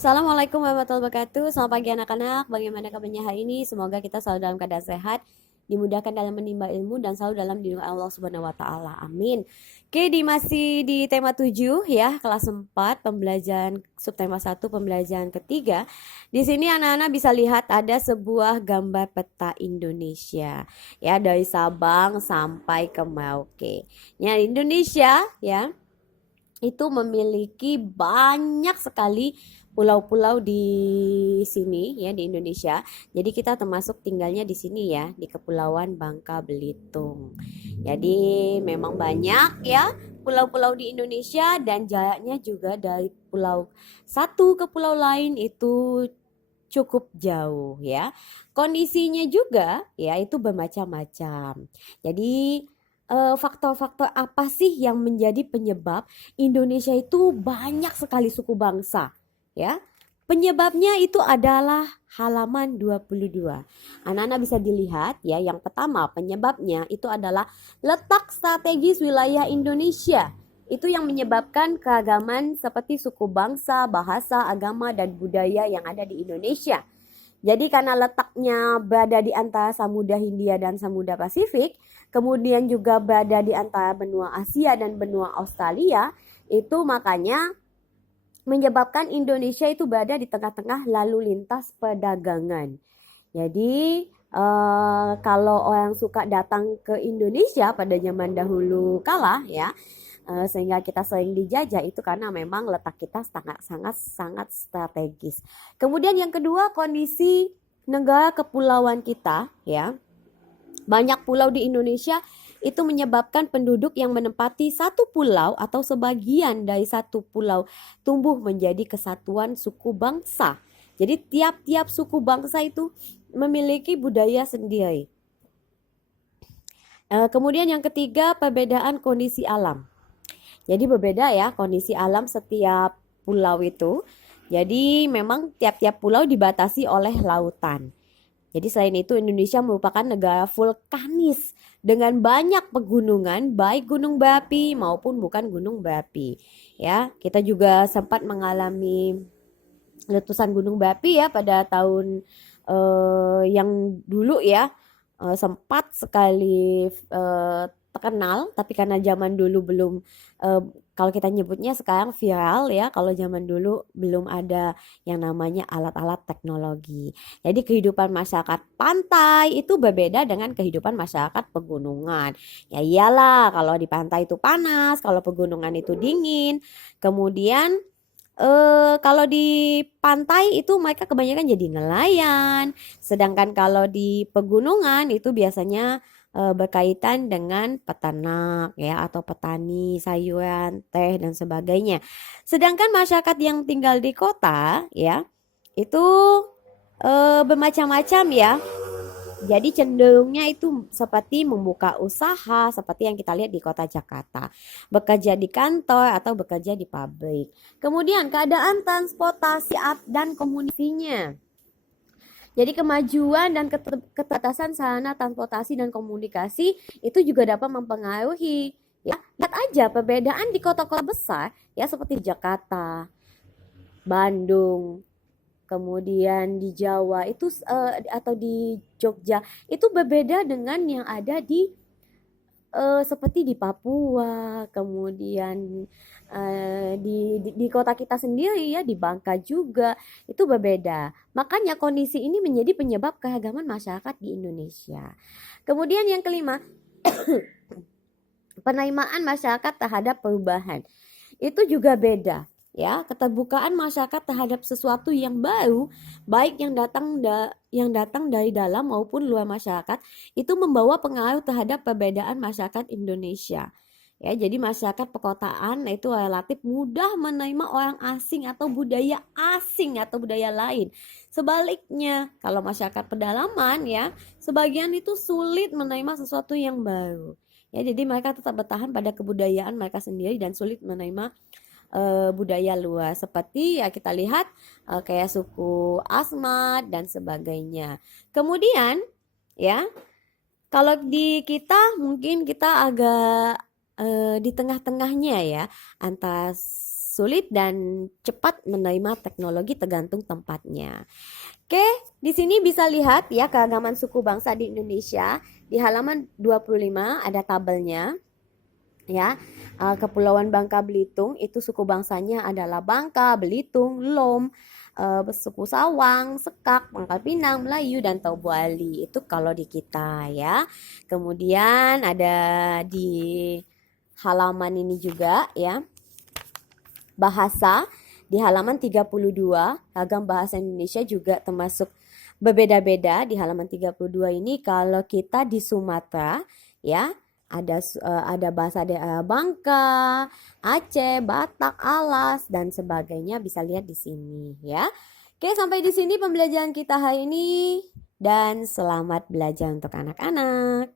Assalamualaikum warahmatullahi wabarakatuh. Selamat pagi anak-anak. Bagaimana kabarnya hari ini? Semoga kita selalu dalam keadaan sehat, dimudahkan dalam menimba ilmu dan selalu dalam lindungan Allah Subhanahu wa taala. Amin. Oke, masih di tema 7 ya, kelas 4 pembelajaran subtema 1 pembelajaran ketiga. Di sini anak-anak bisa lihat ada sebuah gambar peta Indonesia. Ya, dari Sabang sampai ke Merauke. Ya, Indonesia ya itu memiliki banyak sekali pulau-pulau di sini ya di Indonesia. Jadi kita termasuk tinggalnya di sini ya di Kepulauan Bangka Belitung. Jadi memang banyak ya pulau-pulau di Indonesia dan jaraknya juga dari pulau satu ke pulau lain itu cukup jauh ya. Kondisinya juga ya itu bermacam-macam. Jadi faktor-faktor apa sih yang menjadi penyebab Indonesia itu banyak sekali suku bangsa ya? Penyebabnya itu adalah halaman 22. Anak-anak bisa dilihat ya, yang pertama penyebabnya itu adalah letak strategis wilayah Indonesia. Itu yang menyebabkan keragaman seperti suku bangsa, bahasa, agama, dan budaya yang ada di Indonesia. Jadi karena letaknya berada di antara Samudra Hindia dan Samudra Pasifik, kemudian juga berada di antara benua Asia dan benua Australia, itu makanya menyebabkan Indonesia itu berada di tengah-tengah lalu lintas perdagangan. Jadi kalau orang suka datang ke Indonesia pada zaman dahulu kala ya, sehingga kita sering dijajah itu karena memang letak kita sangat strategis. Kemudian yang kedua, kondisi negara kepulauan kita ya. Banyak pulau di Indonesia itu menyebabkan penduduk yang menempati satu pulau atau sebagian dari satu pulau tumbuh menjadi kesatuan suku bangsa. Jadi tiap-tiap suku bangsa itu memiliki budaya sendiri. Kemudian yang ketiga, perbedaan kondisi alam. Jadi berbeda ya kondisi alam setiap pulau itu. Jadi memang tiap-tiap pulau dibatasi oleh lautan. Jadi selain itu Indonesia merupakan negara vulkanis dengan banyak pegunungan, baik gunung berapi maupun bukan gunung berapi. Ya, kita juga sempat mengalami letusan gunung berapi ya pada tahun yang dulu ya, sempat sekali terkenal, tapi karena zaman dulu belum kalau kita nyebutnya sekarang viral ya, kalau zaman dulu belum ada yang namanya alat-alat teknologi. Jadi kehidupan masyarakat pantai itu berbeda dengan kehidupan masyarakat pegunungan. Ya iyalah, kalau di pantai itu panas, kalau pegunungan itu dingin. Kemudian kalau di pantai itu mereka kebanyakan jadi nelayan, sedangkan kalau di pegunungan itu biasanya berkaitan dengan peternak ya atau petani sayuran, teh dan sebagainya. Sedangkan masyarakat yang tinggal di kota ya itu bermacam-macam ya. Jadi cenderungnya itu seperti membuka usaha seperti yang kita lihat di kota Jakarta. Bekerja di kantor atau bekerja di pabrik. Kemudian keadaan transportasi dan komunikasinya. Jadi kemajuan dan keterbatasan sarana transportasi dan komunikasi itu juga dapat mempengaruhi. Ya, lihat aja perbedaan di kota-kota besar ya seperti Jakarta, Bandung, kemudian di Jawa itu atau di Jogja itu berbeda dengan yang ada di seperti di Papua, kemudian di kota kita sendiri ya di Bangka juga itu berbeda. Makanya kondisi ini menjadi penyebab keragaman masyarakat di Indonesia. Kemudian yang kelima, penerimaan masyarakat terhadap perubahan itu juga beda ya. Keterbukaan masyarakat terhadap sesuatu yang baru baik yang datang dari dalam maupun luar masyarakat itu membawa pengaruh terhadap perbedaan masyarakat Indonesia ya. Jadi masyarakat perkotaan itu relatif mudah menerima orang asing atau budaya lain. Sebaliknya kalau masyarakat pedalaman ya sebagian itu sulit menerima sesuatu yang baru ya. Jadi mereka tetap bertahan pada kebudayaan mereka sendiri dan sulit menerima budaya luar seperti ya kita lihat kayak suku Asmat dan sebagainya. Kemudian ya kalau di kita mungkin kita agak di tengah-tengahnya ya antara sulit dan cepat menerima teknologi tergantung tempatnya. Oke, di sini bisa lihat ya keagamaan suku bangsa di Indonesia. Di halaman 25 ada tabelnya. Ya, Kepulauan Bangka Belitung itu suku bangsanya adalah Bangka, Belitung, Lom, suku Sawang, Sekak, Pangkal Pinang, Melayu, dan Tobuali. Itu kalau di kita ya. Kemudian ada di halaman ini juga ya. Bahasa di halaman 32, ragam bahasa Indonesia juga termasuk berbeda-beda. Di halaman 32 ini kalau kita di Sumatera ya, ada bahasa Bangka, Aceh, Batak, Alas dan sebagainya, bisa lihat di sini ya. Oke, sampai di sini pembelajaran kita hari ini dan selamat belajar untuk anak-anak.